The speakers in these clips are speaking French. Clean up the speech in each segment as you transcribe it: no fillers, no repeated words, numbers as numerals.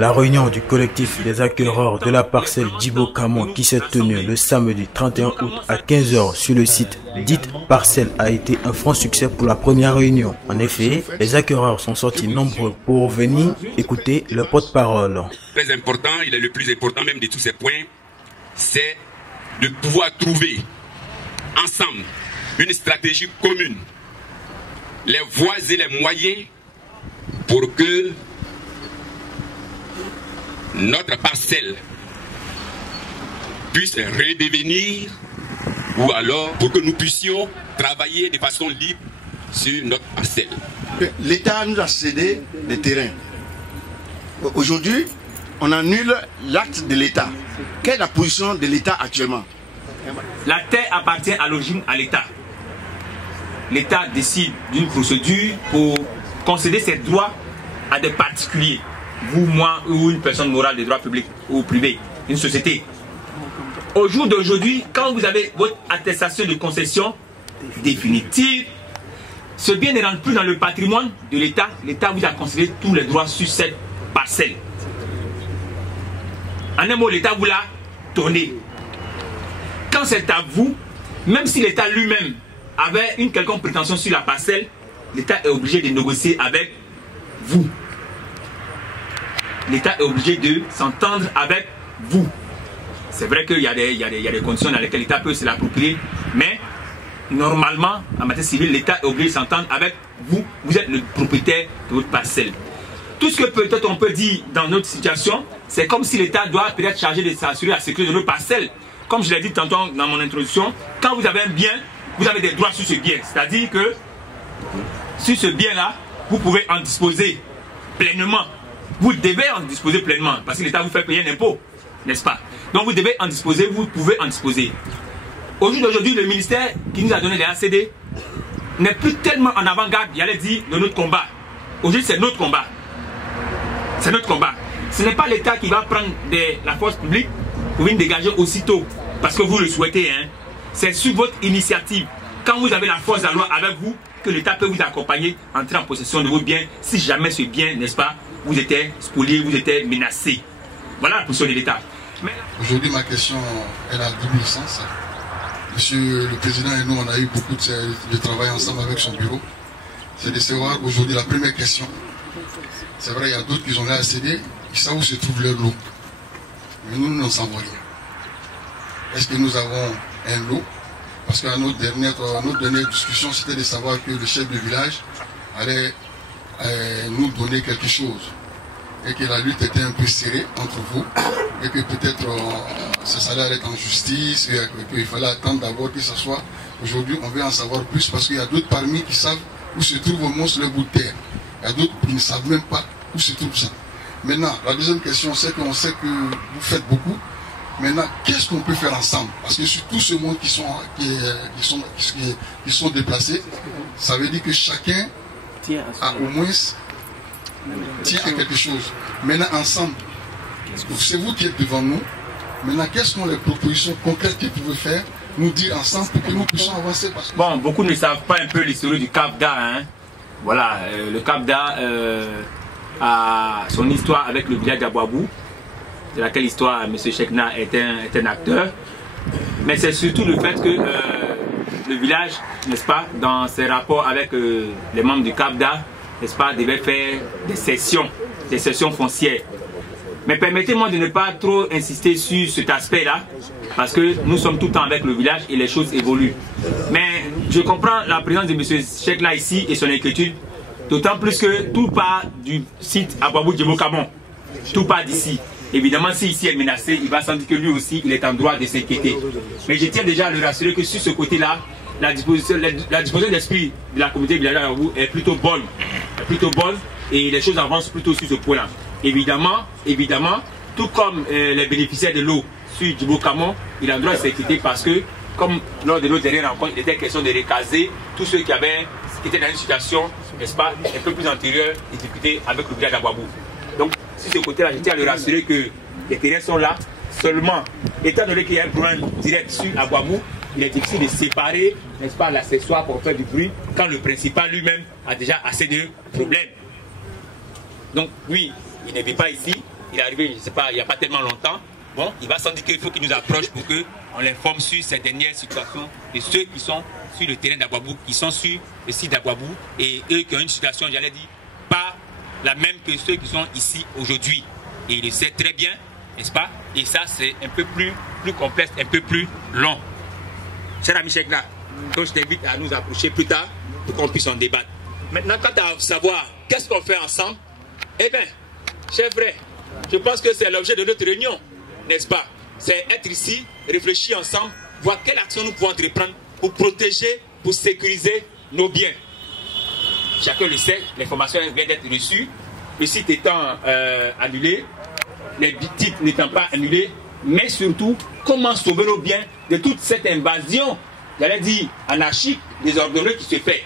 La réunion du collectif des acquéreurs de la parcelle Djibo Camon qui s'est tenue le samedi 31 août à 15 h sur le site dite parcelle a été un franc succès pour la première réunion. En effet, les acquéreurs sont sortis nombreux pour venir écouter le porte-parole. Très important, il est le plus important même de tous ces points, c'est de pouvoir trouver ensemble une stratégie commune, les voies et les moyens pour que notre parcelle puisse redevenir, ou alors pour que nous puissions travailler de façon libre sur notre parcelle. L'État nous a cédé des terrains. Aujourd'hui, on annule l'acte de l'État. Quelle est la position de l'État actuellement? La terre appartient à l'origine à l'État. L'État décide d'une procédure pour concéder ses droits à des particuliers. Vous, moi ou une personne morale de droit public ou privé, une société. Au jour d'aujourd'hui, quand vous avez votre attestation de concession définitive, ce bien ne rentre plus dans le patrimoine de l'État. L'État vous a concédé tous les droits sur cette parcelle. En un mot, l'État vous l'a tourné. Quand c'est à vous, même si l'État lui-même avait une quelconque prétention sur la parcelle, l'État est obligé de négocier avec vous. L'État est obligé de s'entendre avec vous. C'est vrai qu'il y a des conditions dans lesquelles l'État peut se l'approprier, mais normalement, en matière civile, l'État est obligé de s'entendre avec vous. Vous êtes le propriétaire de votre parcelle. Tout ce que peut-être on peut dire dans notre situation, c'est comme si l'État doit peut-être charger de s'assurer la sécurité de nos parcelles. Comme je l'ai dit tantôt dans mon introduction, quand vous avez un bien, vous avez des droits sur ce bien. C'est-à-dire que sur ce bien-là, vous pouvez en disposer pleinement. Vous devez en disposer pleinement, parce que l'État vous fait payer un impôt, n'est-ce pas? Donc vous devez en disposer, vous pouvez en disposer. Au jour d'aujourd'hui, le ministère qui nous a donné les ACD n'est plus tellement en avant-garde, il allait dire, de notre combat. Aujourd'hui, c'est notre combat. C'est notre combat. Ce n'est pas l'État qui va prendre la force publique pour venir dégager aussitôt, parce que vous le souhaitez. Hein. C'est sur votre initiative. Quand vous avez la force de la loi avec vous, que l'État peut vous accompagner, entrer en possession de vos biens, si jamais ce bien, n'est-ce pas, vous étiez spolié, vous étiez menacé. Voilà la position de l'État. Aujourd'hui, ma question, elle a double sens. Monsieur le Président et nous, on a eu beaucoup de travail ensemble avec son bureau. C'est de savoir aujourd'hui la première question. C'est vrai, il y a d'autres qui ont accédé, ils savent où se trouve leur lot. Mais nous, nous n'en savons rien. Est-ce que nous avons un lot? Parce qu'à notre dernière discussion, c'était de savoir que le chef de village allait nous donner quelque chose. Et que la lutte était un peu serrée entre vous. Et que peut-être ça allait être en justice. Et qu'il fallait attendre d'abord que ce soit. Aujourd'hui, on veut en savoir plus parce qu'il y a d'autres parmi qui savent où se trouve au moins le bout de terre. Il y a d'autres qui ne savent même pas où se trouve ça. Maintenant, la deuxième question, c'est qu'on sait que vous faites beaucoup. Maintenant, qu'est-ce qu'on peut faire ensemble? Parce que sur tout ce monde qui sont déplacés, ça veut dire que chacun a au moins tient à quelque chose. Maintenant, ensemble, c'est vous qui êtes devant nous. Maintenant, quelles sont les propositions concrètes que vous pouvez faire, nous dire ensemble pour que nous puissions avancer? Parce que... Bon, beaucoup ne savent pas un peu l'histoire du CAPDA. Hein. Voilà, le CAPDA a son histoire avec le village d'Abouabou, de laquelle histoire M. Chekna est un acteur. Mais c'est surtout le fait que le village, n'est-ce pas, dans ses rapports avec les membres du CAPDA, n'est-ce pas, devait faire des sessions foncières. Mais permettez-moi de ne pas trop insister sur cet aspect-là, parce que nous sommes tout le temps avec le village et les choses évoluent. Mais je comprends la présence de M. Chekna ici et son inquiétude, d'autant plus que tout part du site Abouabou Djibo Camon. Tout part d'ici. Évidemment, si ici est menacé, il va sentir que lui aussi, il est en droit de s'inquiéter. Mais je tiens déjà à le rassurer que sur ce côté-là, la disposition d'esprit de la communauté villageoise est plutôt bonne. Et les choses avancent plutôt sur ce point-là. Évidemment, tout comme les bénéficiaires de l'eau sur Djibo Camon, il a le droit de s'inquiéter parce que, comme lors de notre dernière rencontre, il était question de recaser tous ceux qui étaient dans une situation, n'est-ce pas, un peu plus antérieure, des difficultés avec le village d'Abouabou. Donc, sur ce côté-là, je tiens à le rassurer que les terrains sont là. Seulement, étant donné qu'il y a un problème direct sur Abouabou, il est difficile de séparer, n'est-ce pas, l'accessoire pour faire du bruit quand le principal lui-même a déjà assez de problèmes. Donc, oui, il ne vit pas ici, il est arrivé, je ne sais pas, il n'y a pas tellement longtemps. Bon, il va sans dire qu'il faut qu'il nous approche pour qu'on l'informe sur ces dernières situations de ceux qui sont sur le terrain d'Agbabou, qui sont sur le site d'Agbabou, et eux qui ont une situation, j'allais dire, pas la même que ceux qui sont ici aujourd'hui. Et il le sait très bien, n'est-ce pas? Et ça, c'est un peu plus complexe, un peu plus long. Cher ami Chekna, donc je t'invite à nous approcher plus tard pour qu'on puisse en débattre. Maintenant, quant à savoir qu'est-ce qu'on fait ensemble, eh bien, cher frère, je pense que c'est l'objet de notre réunion, n'est-ce pas? C'est être ici, réfléchir ensemble, voir quelle action nous pouvons entreprendre pour protéger, pour sécuriser nos biens. Chacun le sait, l'information vient d'être reçue, le site étant annulé, les titres n'étant pas annulés, mais surtout, comment sauver nos biens de toute cette invasion, j'allais dire, anarchique, désordonnée qui se fait.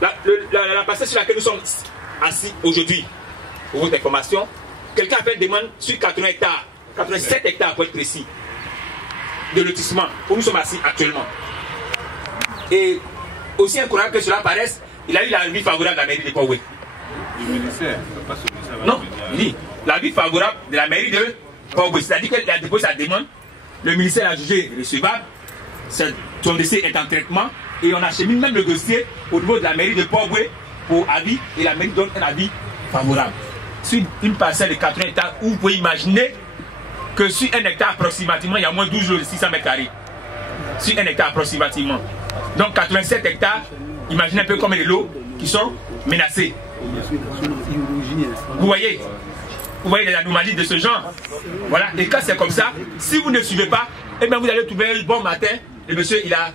La parcelle sur laquelle nous sommes assis aujourd'hui, pour votre information, quelqu'un a fait une demande sur 80 hectares, 87 hectares pour être précis, de lotissement, où nous sommes assis actuellement. Et aussi incroyable que cela paraisse, il a eu l'avis favorable de la mairie de Port-Boué. Non, il dit l'avis favorable de la mairie de Port-Boué. C'est-à-dire qu'il a déposé sa demande, le ministère a jugé recevable, son dossier est en traitement, et on achemine même le dossier au niveau de la mairie de Port-Boué pour avis, et la mairie donne un avis favorable. Sur une parcelle de 80 hectares, où vous pouvez imaginer que sur un hectare approximativement, il y a moins 12 jours de 600 mètres carrés. Sur un hectare approximativement. Donc 87 hectares, imaginez un peu combien de lots qui sont menacés. Vous voyez les anomalies de ce genre. Voilà, et quand c'est comme ça, si vous ne suivez pas, eh bien vous allez trouver un bon matin, le monsieur il a...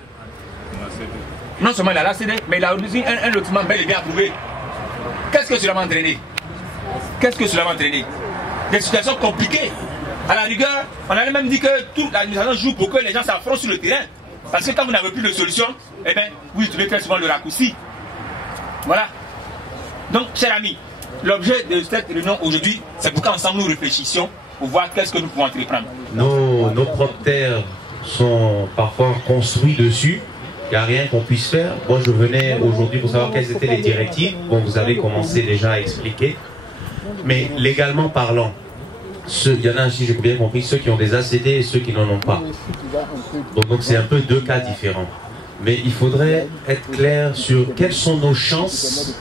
Non seulement il a la CD, mais il a aussi un lotissement bel et bien approuvé. Qu'est-ce que cela va entraîner? Qu'est-ce que cela va entraîner? Des situations compliquées. À la rigueur, on avait même dit que toute l'administration joue pour que les gens s'affrontent sur le terrain. Parce que quand vous n'avez plus de solution, eh bien, vous trouvez très souvent le raccourci. Voilà. Donc, chers amis, l'objet de cette réunion aujourd'hui, c'est pour qu'ensemble nous réfléchissions pour voir qu'est-ce que nous pouvons entreprendre. Nos propres terres sont parfois construites dessus. Il n'y a rien qu'on puisse faire. Moi, je venais aujourd'hui pour savoir quelles étaient les directives. Bon, vous avez commencé déjà à expliquer. Mais légalement parlant, il y en a, si j'ai bien compris, ceux qui ont des ACD et ceux qui n'en ont pas. Donc c'est un peu deux cas différents. Mais il faudrait être clair sur quelles sont nos chances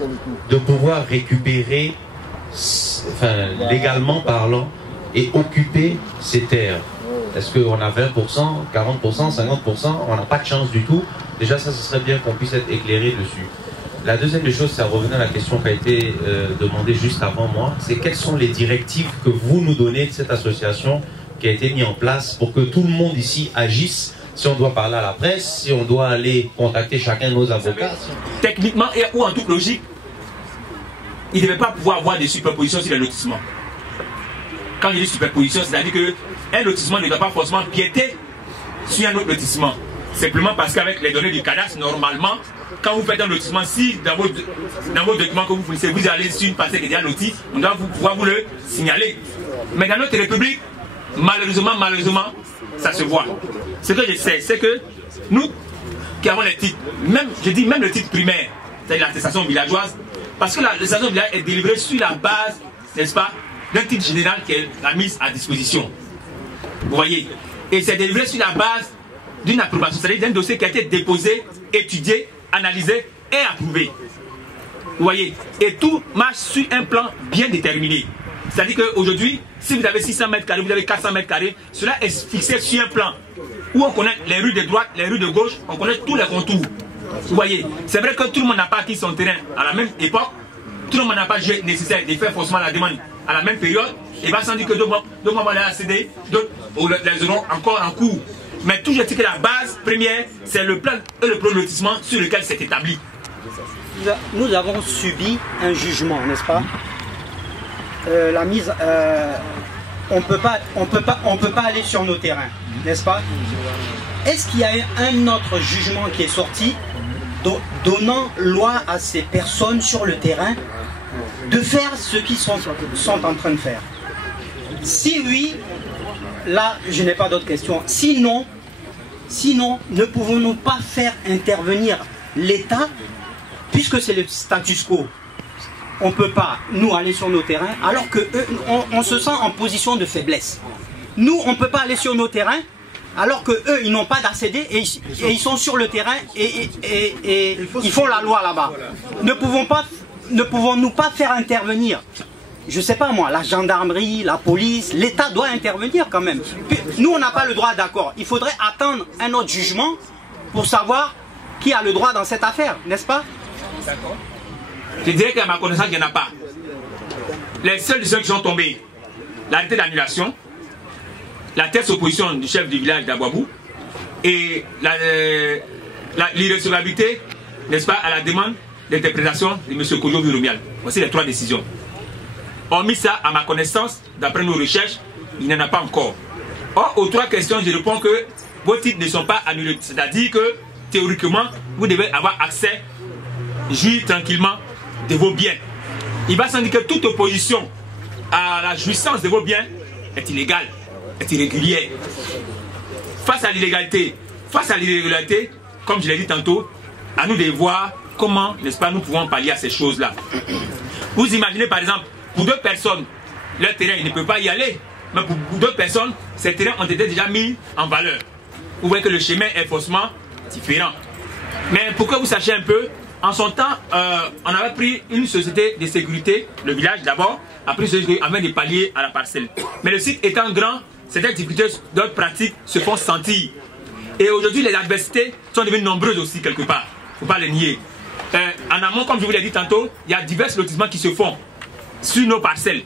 de pouvoir récupérer, enfin, légalement parlant, et occuper ces terres. Est-ce qu'on a 20%, 40%, 50%? On n'a pas de chance du tout. Déjà, ça, ce serait bien qu'on puisse être éclairé dessus. La deuxième des choses, ça revenait à la question qui a été demandée juste avant moi, c'est quelles sont les directives que vous nous donnez de cette association qui a été mise en place pour que tout le monde ici agisse, si on doit parler à la presse, si on doit aller contacter chacun de nos avocats. Techniquement ou en toute logique, il ne devait pas pouvoir avoir des superpositions sur les lotissements. Quand je dis superposition, c'est-à-dire qu'un lotissement ne doit pas forcément piéter sur un autre lotissement. Simplement parce qu'avec les données du cadastre, normalement, quand vous faites un lotissement, si dans vos documents que vous fournissez, vous allez sur une parcelle qui est déjà lotie, on doit pouvoir vous le signaler. Mais dans notre République, malheureusement, ça se voit. Ce que je sais, c'est que nous qui avons les titres, même le titre primaire, c'est-à-dire l'attestation villageoise, parce que l'attestation villageoise est délivrée sur la base, n'est-ce pas, d'un titre général qui est la mise à disposition. Vous voyez? Et c'est délivré sur la base d'une approbation, c'est-à-dire d'un dossier qui a été déposé, étudié, analysé et approuvé. Vous voyez? Et tout marche sur un plan bien déterminé. C'est-à-dire qu'aujourd'hui, si vous avez 600 mètres carrés, vous avez 400 mètres carrés, cela est fixé sur un plan où on connaît les rues de droite, les rues de gauche, on connaît tous les contours. Vous voyez? C'est vrai que tout le monde n'a pas acquis son terrain à la même époque, tout le monde n'a pas jugé nécessaire de faire forcément la demande à la même période, et va sans dire que deux mois les ACD, d'autres les auront encore en cours. Mais toujours dit que la base première, c'est le plan et le lotissement sur lequel c'est établi. Nous avons subi un jugement, n'est-ce pas? La mise, on peut pas aller sur nos terrains, n'est-ce pas? Est-ce qu'il y a eu un autre jugement qui est sorti donnant loi à ces personnes sur le terrain de faire ce qu'ils sont en train de faire? Si oui, là, je n'ai pas d'autres questions. Sinon, ne pouvons-nous pas faire intervenir l'État, puisque c'est le status quo? on ne peut pas, nous, aller sur nos terrains, alors que eux, on se sent en position de faiblesse. Nous, on ne peut pas aller sur nos terrains, alors que eux, ils n'ont pas d'ACD et ils sont sur le terrain et ils font la loi là-bas. Ne pouvons-nous pas faire intervenir, je ne sais pas moi, la gendarmerie, la police, l'État doit intervenir quand même. Nous, on n'a pas le droit d'accord. Il faudrait attendre un autre jugement pour savoir qui a le droit dans cette affaire, n'est-ce pas? D'accord. Je dirais qu'à ma connaissance, il n'y en a pas. Les seules décisions qui sont tombées, l'arrêté d'annulation, la test opposition du chef du village d'Abouabou et l'irrecevabilité, n'est-ce pas, à la demande d'interprétation de M. Kojo Viromial. Voici les 3 décisions. Hormis ça, à ma connaissance, d'après nos recherches, il n'y en a pas encore. Or, aux 3 questions, je réponds que vos titres ne sont pas annulés. C'est-à-dire que, théoriquement, vous devez avoir accès, jouir tranquillement de vos biens. Il va sans dire que toute opposition à la jouissance de vos biens est illégale, est irrégulière. Face à l'illégalité, face à l'irrégularité, comme je l'ai dit tantôt, à nous de voir comment, n'est-ce pas, nous pouvons pallier à ces choses-là. Vous imaginez par exemple, pour 2 personnes, leur terrain, ils ne peuvent pas y aller. Mais pour 2 personnes, ces terrains ont été déjà mis en valeur. Vous voyez que le chemin est forcément différent. Mais pour que vous sachiez un peu, en son temps, on avait pris une société de sécurité, le village d'abord, après afin de pallier à la parcelle. Mais le site étant grand, certaines difficultés d'autres pratiques se font sentir. Et aujourd'hui, les adversités sont devenues nombreuses aussi quelque part. Il ne faut pas les nier. En amont, comme je vous l'ai dit tantôt, il y a divers lotissements qui se font sur nos parcelles.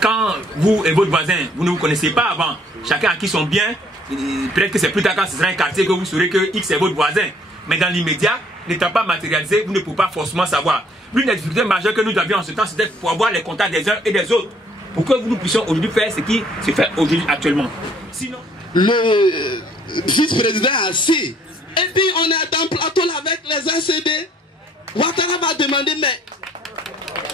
Quand vous et votre voisin, vous ne vous connaissez pas avant, chacun acquis son bien, peut-être que c'est plus tard quand ce sera un quartier que vous saurez que X est votre voisin. Mais dans l'immédiat, n'étant pas matérialisé, vous ne pouvez pas forcément savoir. L'une des difficultés majeures que nous avions en ce temps, c'était pour avoir les contacts des uns et des autres. Pour que nous puissions aujourd'hui faire ce qui se fait aujourd'hui actuellement. Sinon, le vice-président est assis. Et puis on est dans le plateau avec les ACD. Ouattara va demander, mais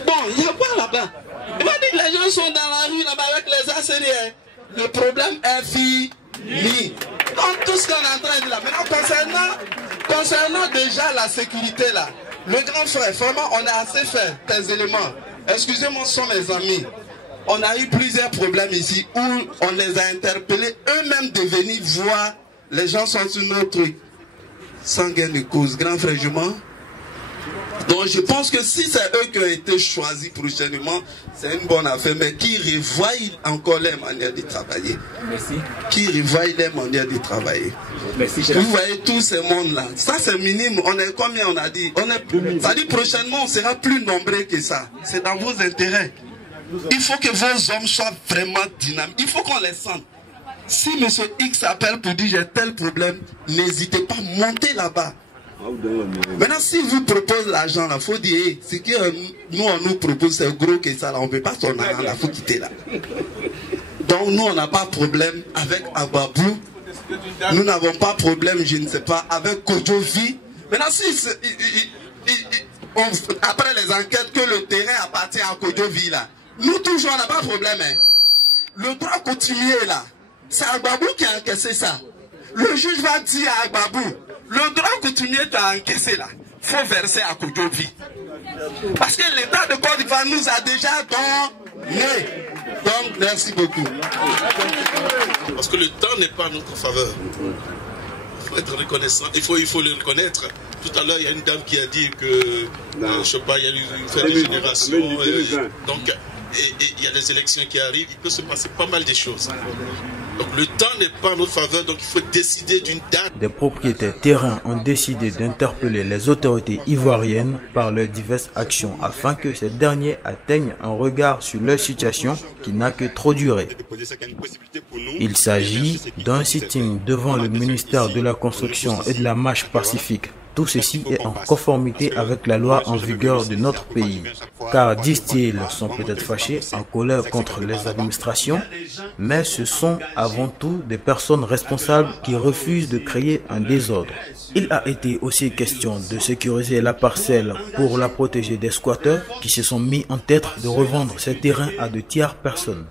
bon, il y a quoi là-bas? Il va dire que les gens sont dans la rue là-bas avec les ACD. Le problème est fini. Donc tout ce qu'on est en train de dire là. Maintenant, concernant déjà la sécurité là, le grand frère, vraiment on a assez fait tes éléments. Excusez-moi, ce sont mes amis. On a eu plusieurs problèmes ici où on les a interpellés, eux-mêmes de venir voir. Les gens sont sur notre truc. Sans gain de cause, grand frère, je mens. Donc je pense que si c'est eux qui ont été choisis prochainement, c'est une bonne affaire, mais qui revoient encore les manières de travailler. Merci. Qui revoient les manières de travailler. Merci. Vous voyez tous ces mondes-là. Ça c'est minime. On est combien on a dit? Ça dit prochainement on sera plus nombreux que ça. C'est dans vos intérêts. Il faut que vos hommes soient vraiment dynamiques. Il faut qu'on les sente. Si M. X appelle pour dire j'ai tel problème, n'hésitez pas, montez là-bas. Maintenant, si vous proposez l'argent, il faut dire, hey, ce que nous, on nous propose, c'est gros que ça, là, on ne peut pas son argent, il faut quitter là. Donc, nous, on n'a pas de problème avec Ababou. Nous n'avons pas de problème, je ne sais pas, avec Kojovi. Maintenant, si, après les enquêtes, que le terrain appartient à Kojovi, là, nous, toujours, on n'a pas de problème. Hein. Le droit coutumier, là, c'est Ababou qui a encaissé ça. Le juge va dire à Ababou, le droit coutumier t'a encaissé là. Il faut verser à Kojovi. Parce que l'État de Côte d'Ivoire nous a déjà donné. Donc, merci beaucoup. Parce que le temps n'est pas en notre faveur. Il faut être reconnaissant. Il faut le reconnaître. Tout à l'heure, il y a une dame qui a dit que, je sais pas, il y a une fin de génération. Donc, il y a des élections qui arrivent. Il peut se passer pas mal de choses. Donc le temps n'est pas en notre faveur, donc il faut décider d'une date. Des propriétaires terrains ont décidé d'interpeller les autorités ivoiriennes par leurs diverses actions afin que ces derniers atteignent un regard sur leur situation qui n'a que trop duré. Il s'agit d'un sitting devant le ministère de la Construction et de la Marche pacifique. Tout ceci est en conformité avec la loi en vigueur de notre pays. Car, disent-ils, sont peut-être fâchés, en colère contre les administrations, mais ce sont avant tout des personnes responsables qui refusent de créer un désordre. Il a été aussi question de sécuriser la parcelle pour la protéger des squatteurs qui se sont mis en tête de revendre ces terrains à de tierces personnes.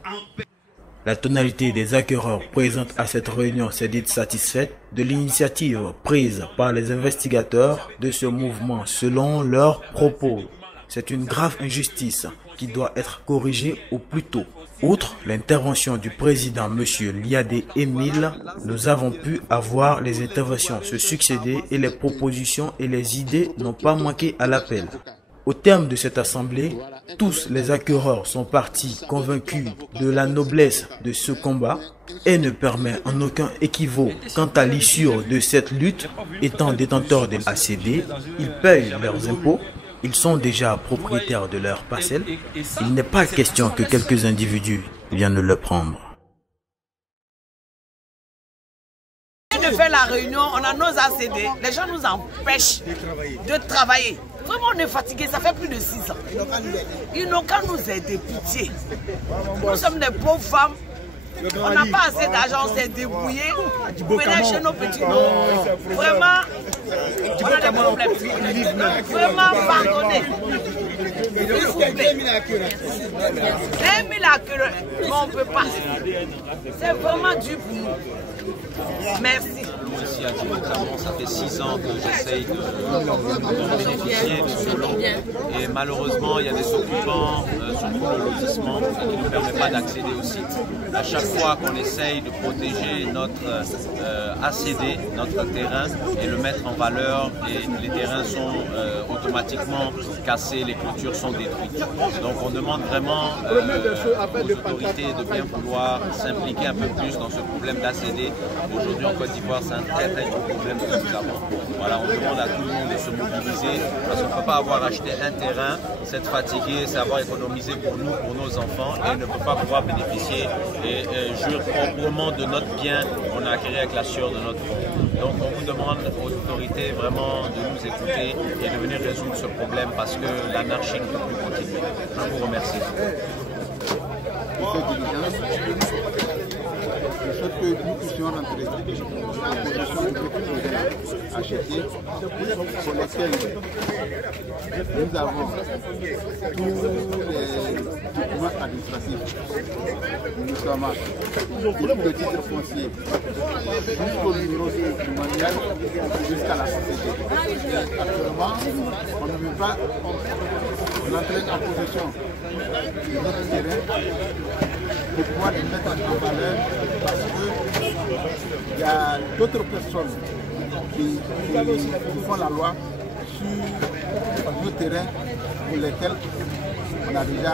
La tonalité des acquéreurs présentes à cette réunion s'est dite satisfaite de l'initiative prise par les investigateurs de ce mouvement selon leurs propos. C'est une grave injustice qui doit être corrigée au plus tôt. Outre l'intervention du président M. Liadé Émile, nous avons pu avoir les interventions se succéder et les propositions et les idées n'ont pas manqué à l'appel. Au terme de cette assemblée, tous les acquéreurs sont partis convaincus de la noblesse de ce combat et ne permet en aucun équivoque quant à l'issue de cette lutte. Étant détenteurs de l'ACD, ils payent leurs impôts, ils sont déjà propriétaires de leurs parcelles. Il n'est pas question que quelques individus viennent le prendre. De faire la réunion, on a nos ACD, les gens nous empêchent de travailler. Vraiment, on est fatigué, ça fait plus de 6 ans. Ils n'ont qu'à nous aider, pitié. Nous sommes des pauvres femmes, on n'a pas assez d'argent, on s'est débrouillé. Venez chez nos petits noms. Vraiment, on a des problèmes. Vraiment, pardonnez. S'il vous plaît. 5000 acquéreurs, mais on ne peut pas. C'est vraiment dur pour nous. Merci. Nous ici à Djibo Camon, ça fait 6 ans que j'essaye de bénéficier de ce lot. Et malheureusement, il y a des occupants sur tout le lotissement qui ne nous permettent pas d'accéder au site. À chaque fois qu'on essaye de protéger notre ACD, notre terrain, et le mettre en valeur, les terrains sont automatiquement cassés, les clôtures sont détruites. Donc on demande vraiment aux autorités de bien vouloir s'impliquer un peu plus dans ce problème d'ACD. Aujourd'hui en Côte d'Ivoire, c'est un très gros problème que nous avons. Voilà, on demande à tout le monde de se mobiliser parce qu'on ne peut pas avoir acheté un terrain, s'être fatigué, savoir économiser pour nous, pour nos enfants et ne peut pas pouvoir bénéficier et jouir proprement de notre bien qu'on a acquis avec la sueur de notre front. Donc on vous demande aux autorités vraiment de nous écouter et de venir résoudre ce problème parce que l'anarchie ne peut plus continuer. Je vous remercie. Le fait que nous puissions rentrer en possession de quelques achetés sur lesquels nous avons tous les documents administratifs, notamment depuis le titre foncier jusqu'au numéro du manuel jusqu'à la société. Actuellement, on ne veut pas rentrer en possession de notre terrain pour pouvoir les mettre en valeur parce qu'il y a d'autres personnes qui font la loi sur nos terrains pour lesquels on a déjà